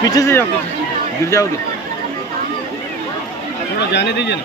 पीछे से जाओ, पीछे गिर जाओगे, थोड़ा जाने दीजिए ना।